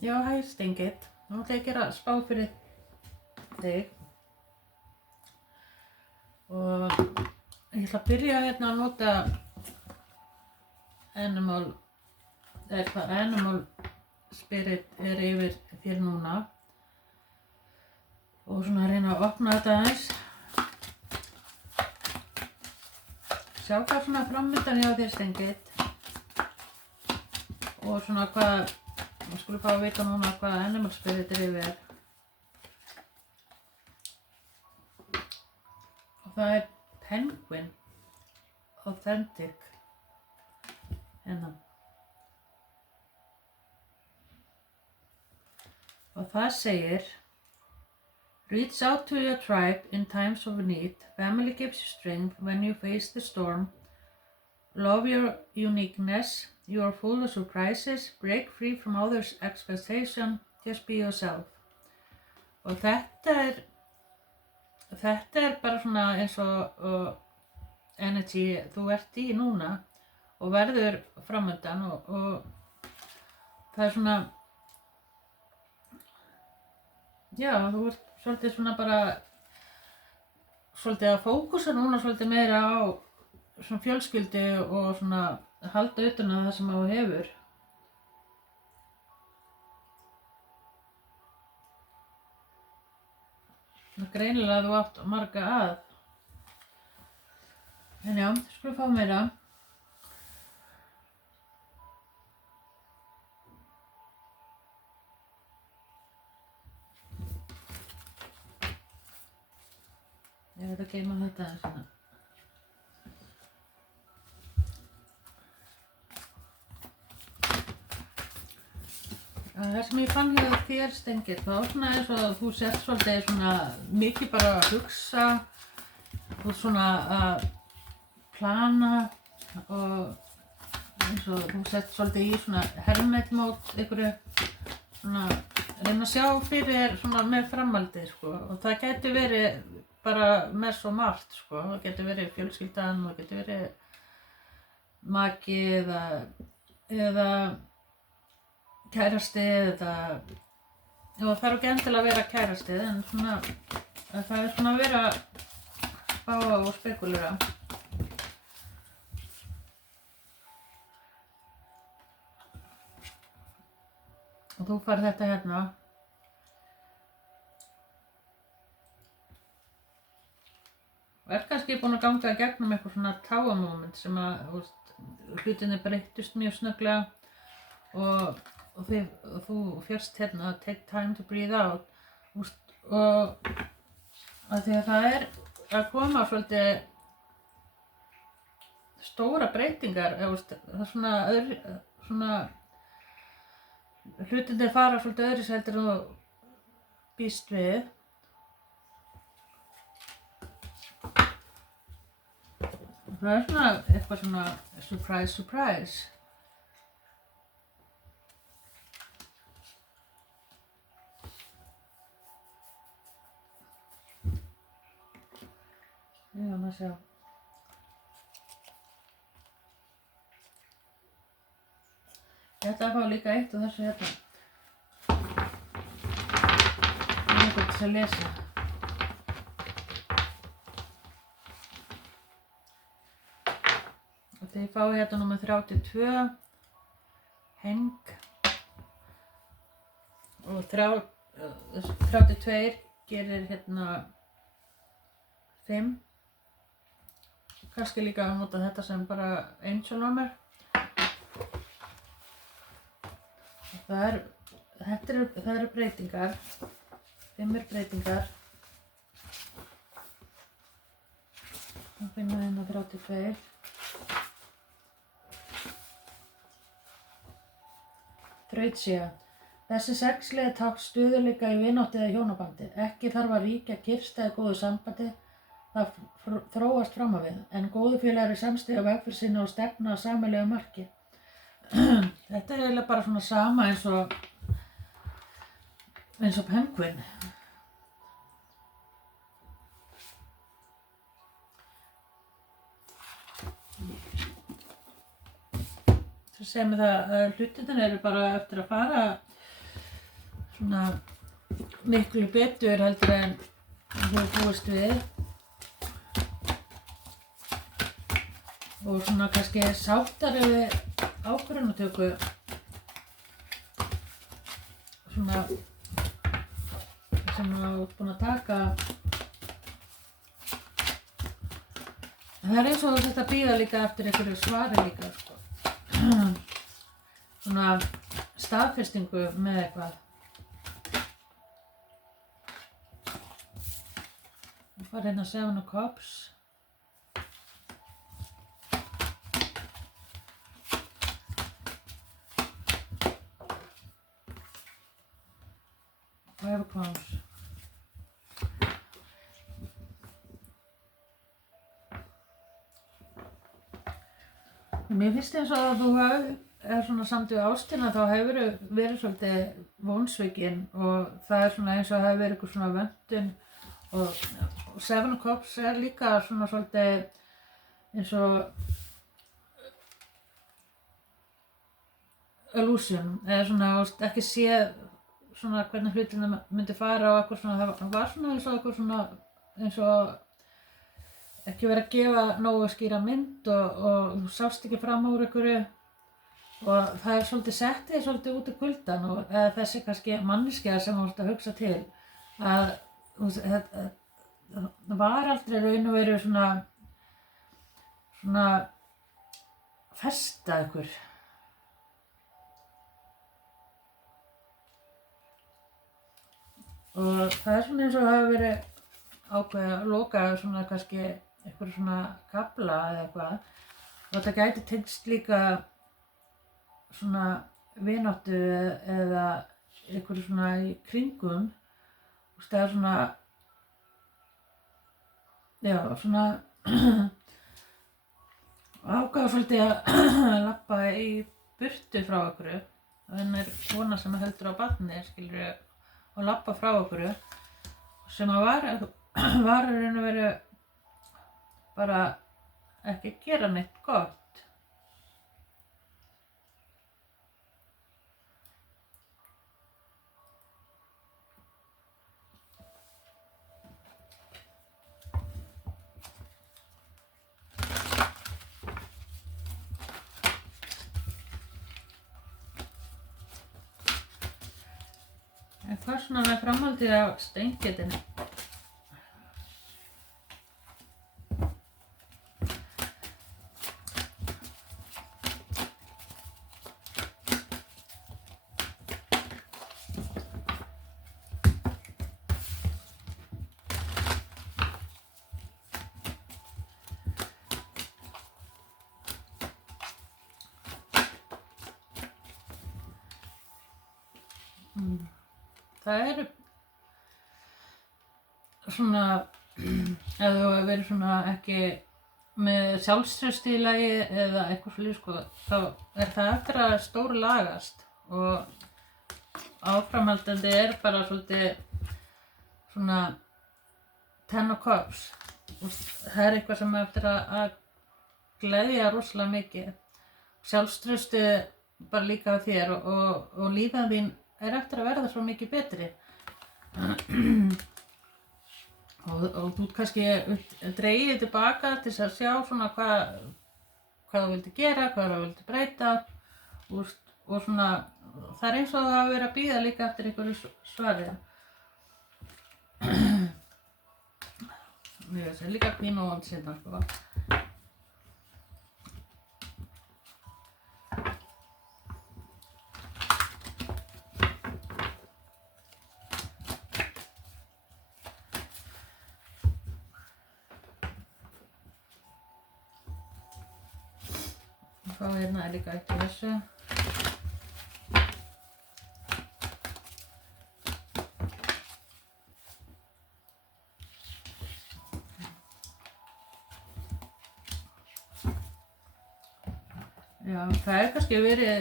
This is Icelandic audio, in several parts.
Já, hæ Stengit. Nú ætla ég að gera spá fyrir þig og ég ætla að byrja hérna að nota Animal Spirit er yfir þér núna og svona að reyna að opna þetta aðeins. Sjá hvað svona framöndan hjá þér Stengit og svona hvað, við skulum fá að vita núna hvað Animal Spirit er yfir. Og það er Penguin Authentic hérna. Og það segir Reach out to your tribe in times of need. Family gives you strength when you face the storm. Love your uniqueness. You are full of surprises. Break free from others' expectation. Just be yourself. Og þetta er bara svona eins og energy þú ert í núna og verður framöndan og það er svona, já, þú ert svolítið svona bara svolítið að fókusa núna svolítið meira á svona fjölskyldu og svona halda utan að það sem þú hefur. Það er greinilega að þú átt marga að. En já, skulum fá meira. Ég veit að geyma þetta svona. Það sem ég fann hjá þér Stengit, þá svona eins og þú sért svolítið svona mikið bara að hugsa og svona að plana og eins og þú sért svolítið í svona hermit mót einhverju svona reyna að sjá fyrir svona með framhaldið sko og það getur verið bara með svo margt sko, það getur verið fjölskyldan og það getur verið maki eða kærasti eða það þarf ekki endilega að vera kærasti en svona það er svona að vera fá og spekulera. Og þú fær þetta hérna. Og er kannski búin að ganga í gegnum eitthvað svona tower moment sem að hlutinni breyttust mjög snögglega og þú fyrst hérna take time to breathe out og að því að það er að koma svolítið stóra breytingar það er svona hlutinni fara svolítið öðruvísi heldur en þú býst við og það er svona eitthvað svona surprise Já, maður sjá. Ég ætla að fá líka eitt og þessu hérna. Ég er eitthvað til að lesa. Og þegar ég fái hérna númer 32, Heng. Og 32 gerir hérna 5. Kannski líka að nota þetta sem bara angel nummer. Það eru breytingar. 5 breytingar. Það finna hérna 32. Þrautséð. Þessi 6 liðir tákn stöðugleika í vináttu eða hjónabandi. Ekki þarf að ríkja kyrrstæðu góðu sambandi. Það þróast fram á við, en góðu félagar samstíga vegferð sinni og stefna að sameiginlegu marki. Þetta er eiginlega bara svona sama eins og Penguin. Það segir mér það að hlutirnir eru bara eftir að fara svona miklu betur heldur en þú búist við og svona kannski sáttari við ákvörðunartöku svona sem þú ert búin að taka. Það eins og þú sért að bíða líka eftir einhverju svari líka sko. Svona staðfestingu með eitthvað. Ég fara hérna 7 of Cups. Five of Cups. Mér finnst eins og að þú er svona samt við ástina þá hefur verið svolítið vonsvikinn og það er svona eins og það hefur verið eitthvað svona vöntun og 7 of Cups er líka svona svolítið eins og illusion eða svona ekki séð svona hvernig hlutina myndi fara og eitthvað svona það var svona eins og eitthvað svona eins og ekki verið að gefa nógu skýra mynd og þú sást ekki fram úr einhverju og það er svolítið settið svolítið út í kuldan og eða þessi kannski manneskja sem þú ert að hugsa til að það var aldrei raun og veru svona festa ykkur. Og það er svona eins og það hefur verið ákveðið að loka svona kannski eitthvað svona kafla eða eitthvað og þetta gæti tengst líka svona vináttu eða eitthvað svona í kringum og það er svona já svona ákveða svolítið að labba í burtu frá okkur þannig er kona sem heldur á barni skilur og labba frá okkur sem að var raun og veru bara ekki gera neitt gott. En hvað svona með framhaldið á steingetinu? Það eru svona, ef þú hefur verið svona ekki með sjálfstraust í lagi eða eitthvað svolítið sko, þá er það eftir að stórlagast og áframhaldandi er bara svolítið svona 10 of Cups og það er eitthvað sem eftir að gleðja rosalega mikið. Sjálfstraustið bara líka á þér og líðan þín er eftir að verða svo mikið betri og þú kannski dregið tilbaka til að sjá svona hvað þú vildi gera, hvað þú vildi breyta og svona það er eins og það hafi verið að bíða líka eftir einhverju svari. Mér finnst það líka pínu vond seinna sko. Og hérna er líka eitt í þessu. Já, það er kannski verið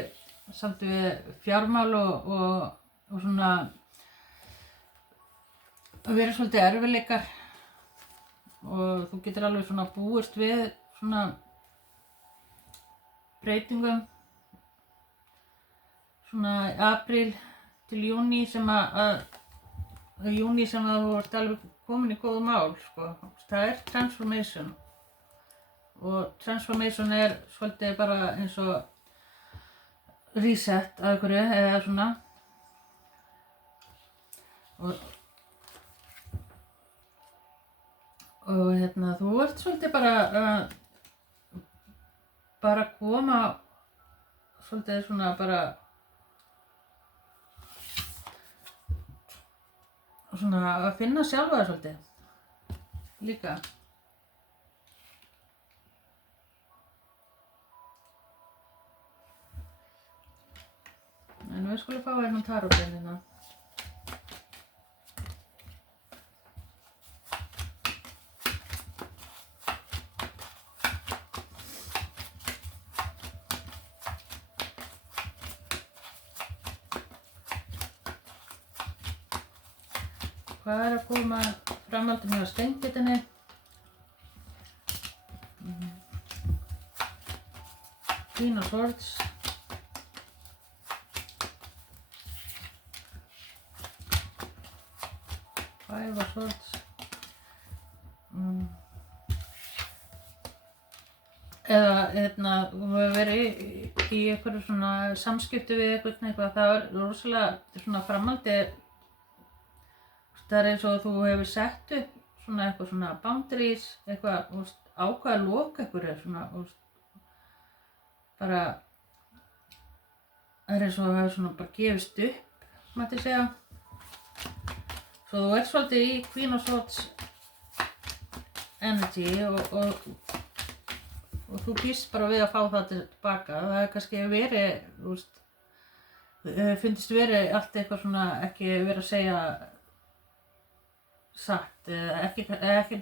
samt við fjármál og svona verið svolítið erfiðleikar og þú getur alveg svona búist við svona breytingum svona í apríl til júní sem að þú ert alveg komin í góð mál, sko. Það transformation. Og transformation svolítið bara eins og reset af einhverju, eða svona. Og þú ert svolítið bara koma svolítið svona bara svona að finna sjálfa þér svolítið líka. En við skulum fá hérna tarotbeinina. Hvað að koma framhaldinu á steinbitinni? Queen of Swords. Five of Swords. Eða þú hefur verið í einhverju svona samskipti við eitthvað, það rosalega svona framhaldi. Það eins og þú hefur sett upp svona eitthvað svona boundaries, eitthvað, ákvað að loka einhverju svona, bara, það eins og það hefur svona bara gefist upp, mætti segja. Svo þú svolítið í Queen of Swords energy og þú býst bara við að fá það tilbaka. Það kannski verið, finnst verið allt eitthvað svona, ekki verið að segja satt, ekki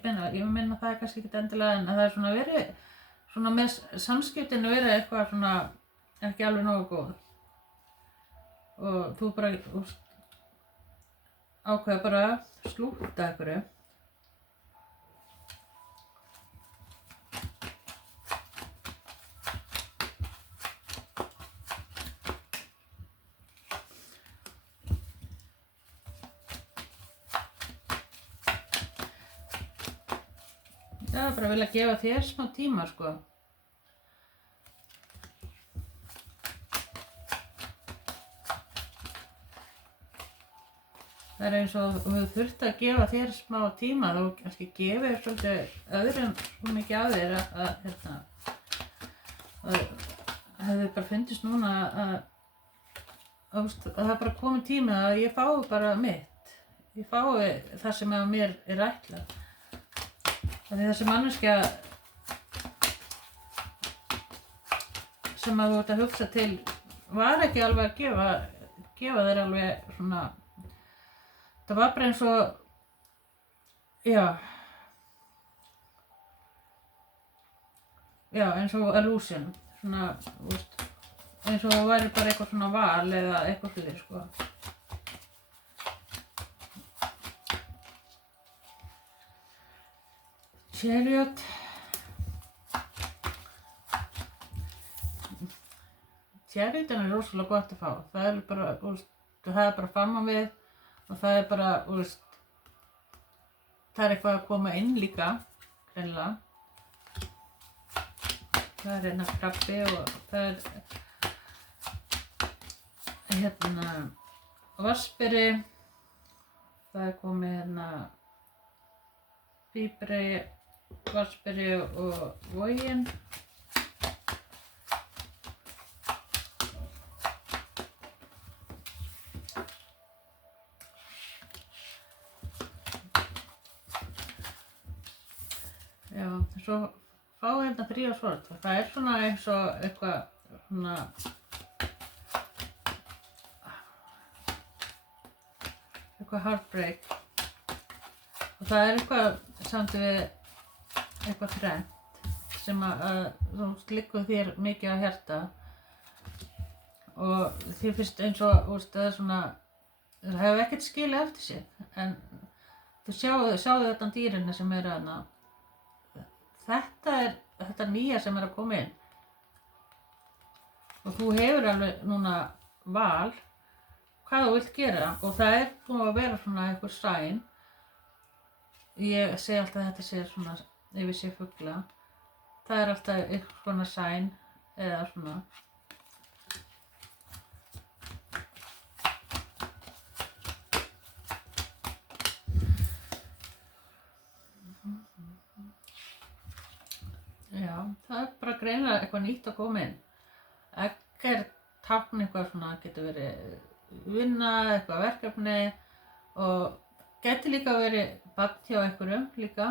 minna, ég minna það kannski ekki endilega, en það svona verið, svona með samskiptinu verið eitthvað svona ekki alveg nógu góð. Og þú bara ákveða bara að slúta einhverju. Ég var bara að vilja gefa þér smá tíma, sko. Það eins og þú þurft að gefa þér smá tíma, þú kannski gefir svolítið öðrum svo mikið af þér að hefði bara fundist núna að það er bara komið tími að ég fái bara mitt. Ég fái það sem að mér ætlað. Þannig þessi manneskja sem að þú ert að hugsa til var ekki alveg að gefa þér alveg svona. Það var bara eins og, eins og illusion, svona, eins og það væri bara eitthvað svona val eða eitthvað fyrir, sko. Chariot. Chariotin rosalega gott að fá. Það bara, það bara framan við. Og það bara, það eitthvað að koma inn líka, hreinlega. Það hérna krabbi og það hérna vasperi. Það komið hérna pípri, vasperi og vogin. Svo fáið hérna 3 of Swords og það svona eins og eitthvað svona heartbreak og það eitthvað samt við eitthvað þrennt sem þú liggur þér mikið á hjarta og þér finnst eins og það svona það hefur ekkert skilið eftir sig en þú sjáðu þetta dýrinu sem þarna. Þetta nýja sem að koma inn og þú hefur alveg núna val hvað þú vilt gera og það er búið að vera svona einhver sæn. Ég segi alltaf að þetta sé svona ef ég sé fugla. Það er alltaf einhver svona sæn eða svona. Já, það er bara greinilega eitthvað nýtt að koma inn. Ekkert tákn eitthvað svona, getur verið vinna, eitthvað verkefni og gæti líka verið barn hjá einhverjum líka.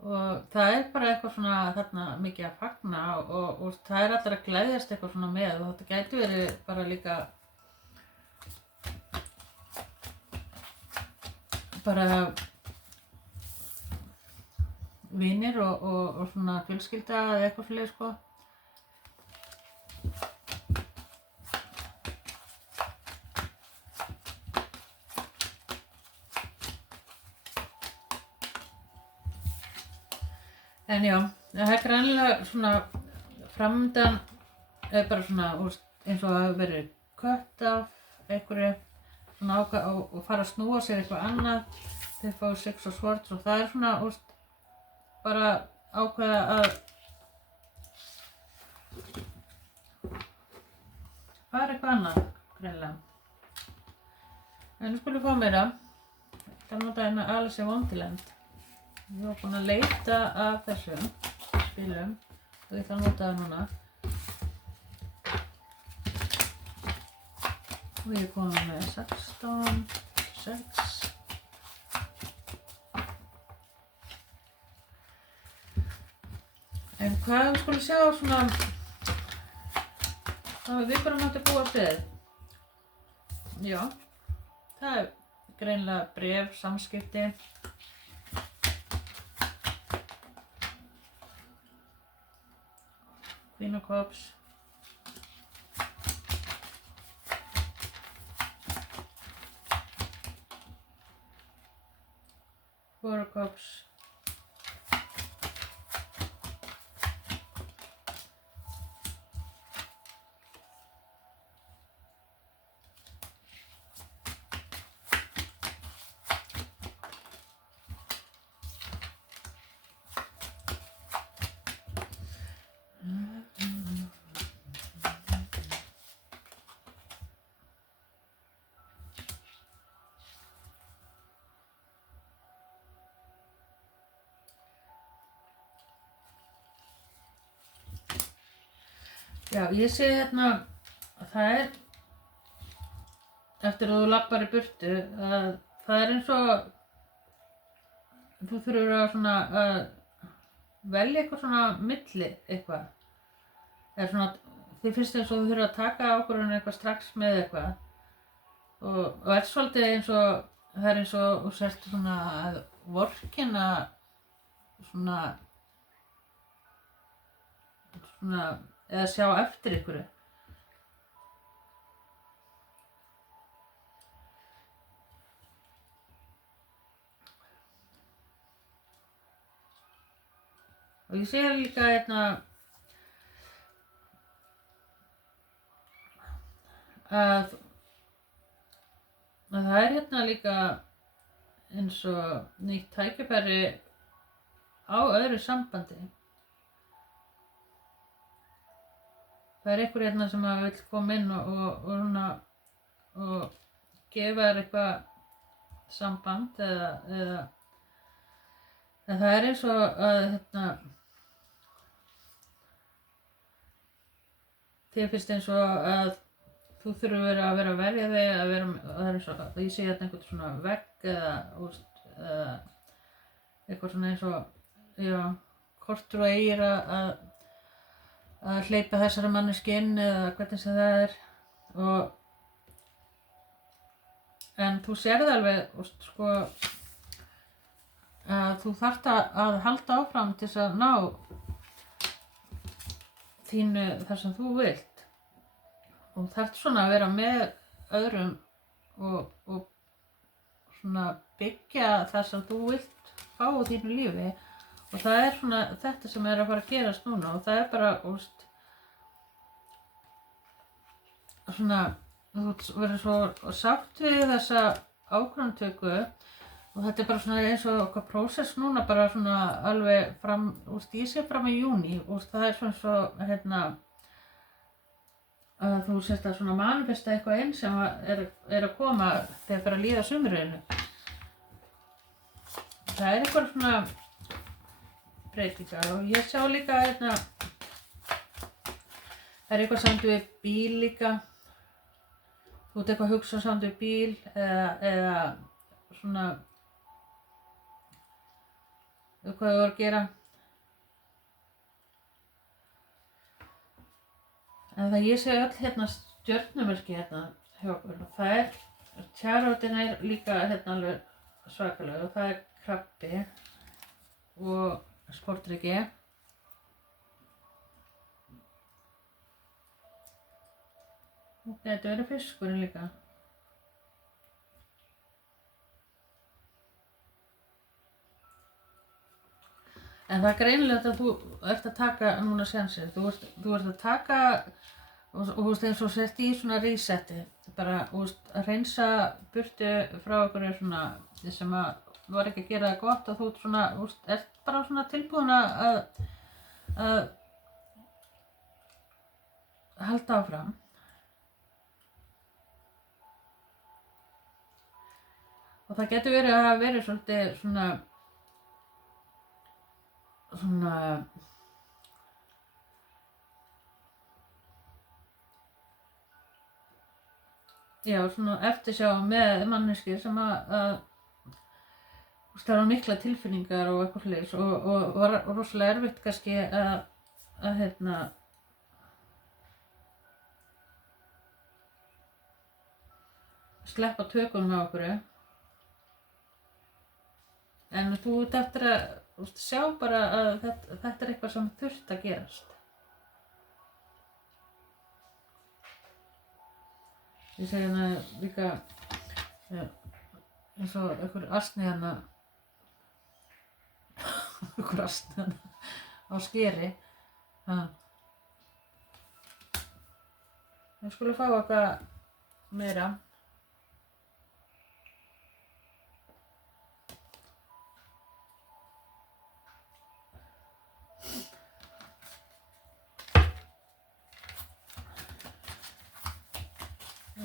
Og það er bara eitthvað svona þarna mikið að fagna og það er allir að gleðjast eitthvað svona með og þetta gæti verið bara líka bara vinir og svona fjölskylda eða eitthvað svoleiðis sko. En já, það er greinilega svona framundan er bara svona eins og það hefur verið kött af einhverju svona og fara að snúa sér eitthvað annað. Þeir fá Six of Swords og það er svona bara ákveða að fara eitthvað annað, greinilega. En nú skulum við fá meira. Það er notað hérna Alice in Wonderland. Ég var búin að leita að þessum spilum og ég ætla að nota það núna. Og ég er komin með 16, 6. En hvað við skulum sjá svona hvað við bara máttu búast við. Já, það er greinilega bréf, samskipti. Queen of Cups. Four of Cups. Já, ég sé hérna að það er, eftir að þú lappar í burtu, að það er eins og þú þurfur að svona velja eitthvað svona milli eitthvað. Eða svona, þið finnst eins og þú þurfur að taka ákvörðun eitthvað strax með eitthvað. Og er svolítið eins og, það er eins og þú sért svona að vorkenna svona eða sjá eftir einhverju. Og ég sé líka hérna að það er hérna líka eins og nýtt tækifæri á öðru sambandi. Það er einhver hérna sem vill koma inn og gefa þér eitthvað samband eða það er eins og að hérna þér finnst eins og að þú þurfur að vera að verja þig að vera, það er eins og að ég sé hérna einhvern svona vegg eða eitthvað svona eins og já, hvort þú eigir að hleypa þessari manneski inn eða hvernig sem það er en þú sérð alveg sko að þú þarft að halda áfram til þess að ná þínu þar sem þú vilt og þarft svona að vera með öðrum og svona byggja það sem þú vilt fá á þínu lífi og það er svona þetta sem er að fara að gerast núna og það er bara svona þú verður svo sátt við þessa ákvörðunartöku og þetta bara svona eins og okkar prósess núna bara svona alveg fram, ég sé fram í júní og það svona svo að þú sért að svona manifesta eitthvað inn sem er að koma þegar fyrir að líða sumrinu. Það eitthvað svona breytingar og ég sjá líka það eitthvað samt við bíl líka. Þú ert eitthvað að hugsa samt við bíl eða svona hvað þú voru að gera. En það ég sé öll stjörnumerki hjá okkur og það tjarótin líka alveg svakalega og það krabbi og sportryggi. Og þetta verður fiskurinn líka. En það greinilegt að þú ert að taka núna sénsið. Þú ert að taka og eins og sett í svona reseti. Bara að hreinsa burtu frá okkur svona sem að var ekki að gera það gott og þú svona, ert bara svona tilbúin að halda áfram. Og það getur verið að hafa verið svolítið svona já, svona eftirsjá með manneskju sem það var mikla tilfinningar og eitthvað svoleiðis og var rosalega erfitt kannski að sleppa tökunum á okkur. En þú ert eftir að sjá bara að þetta eitthvað sem þurft að gerast. Ég segi líka eins og einhver asni einhver asni á skeri. Við skulum fá eitthvað meira.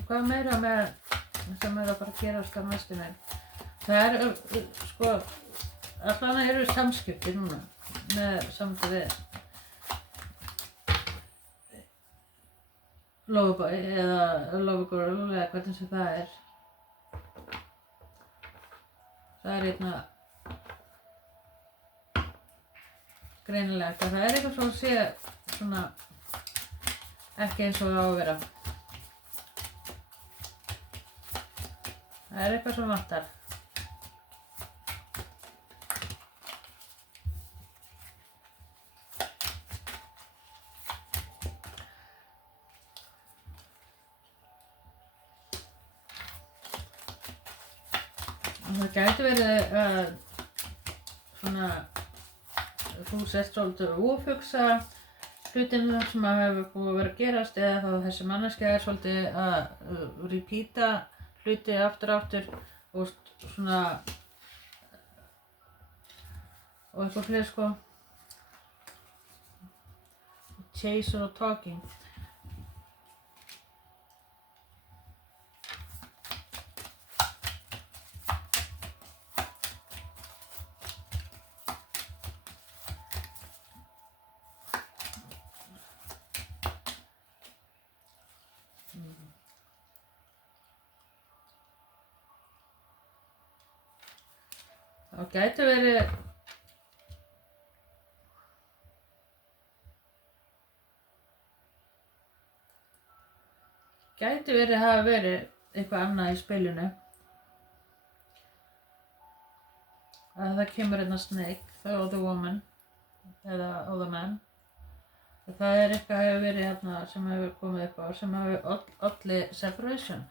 Hvað meira með sem að fara að gerast á næstunni? Það sko, allan eru samskipti núna með samskipti við Loverboy eða Lovergirl eða hvernig sem það er. Það greinilegt að það eitthvað svo að sé svona ekki eins og það á að vera. Það eitthvað sem vantar. Og það gæti verið svona þú sért svolítið ofhugsa hlutina sem hefur búið að vera að gerast eða þá þessi manneskja svolítið að repeata hluti aftur og svona og eitthvað fleiri sko chaser og talking. Það gæti verið að hafa verið eitthvað annað í spilinu. Að það kemur snake or the woman eða or the man. Það eitthvað hefur verið sem hefur komið upp á sem hefur olli separation.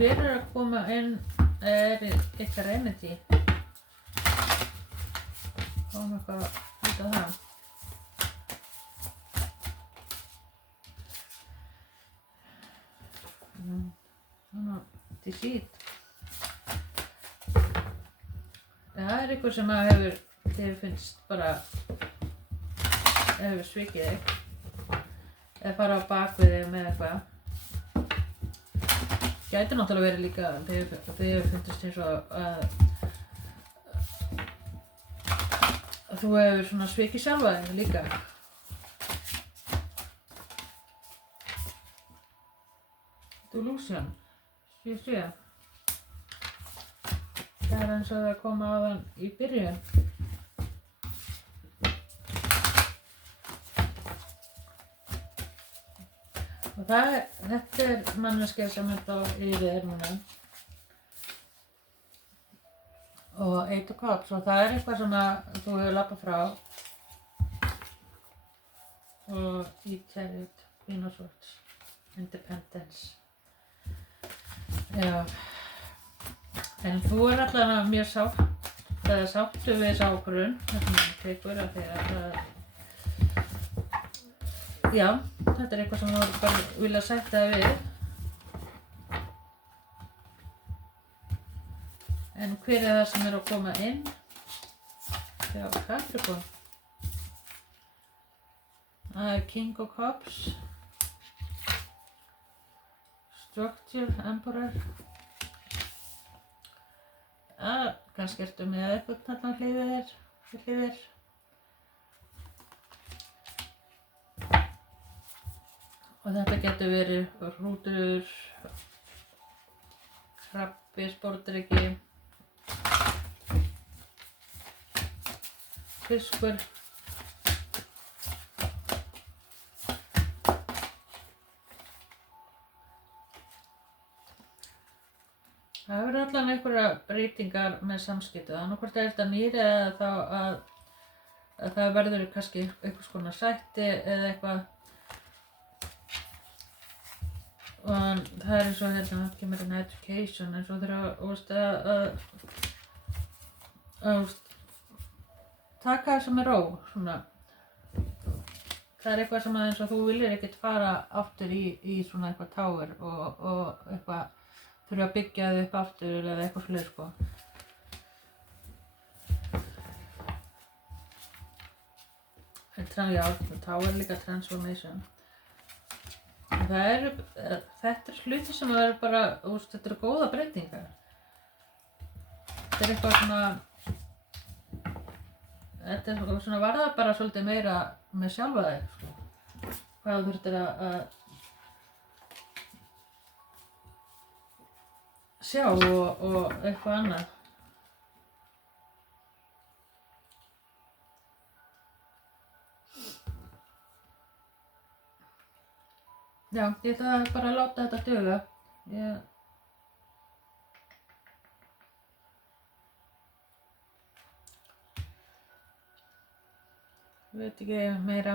hver að koma inn ykkar energy? Fáum eitthvað út af það. Svona, deceit. Það eitthvað sem að þér finnst bara hefur svikið þig. Eða fara á bak við þig með eitthvað. Gæti náttúrulega verið líka þegar finnst eins og að þú hefur svona svikið sjálfa þig líka. Delusion, 7. Það eins og það koma á þann í byrjun. Og þetta manneskja sem á yfir núna. Og 8 of Cups og það eitthvað svona þú hefur labbað frá. Og í Chariot, Queen of Swords, Independence. Já. En þú allavega mjög sáttu við þessa ákvörðun, þetta tekur af því að já, þetta eitthvað sem þú bara vilja sætta þig við. En hver það sem að koma inn? Já, Capricorn. Það King of Cups. Structure, Emperor. Kannski ertu með eitthvað þarna hlið þér. Og þetta getur verið hrútur, krabbi, sporðdreki, fiskur. Það verður allan einhverja breytingar með samskipti. Annarkvort þetta nýr eða þá að það verður kannski einhvers konar sætti eða eitthvað. Og það eins og hérna kemur inn education eins og þeirra að taka það sem ró svona. Það eitthvað sem eins og þú viljir ekkert fara aftur í svona eitthvað tower og eitthvað þurfa að byggja þig upp aftur eða eitthvað svoleiðis sko. Já, tower líka transformation. Þetta hluti sem það bara, þetta góða breytingar. Þetta eitthvað svona, þetta svona varða bara svolítið meira með sjálfa þig, sko. Hvað þú þurftir að sjá og eitthvað annað. Já, ég ætla bara að láta þetta duga. Ég veit ekki meira.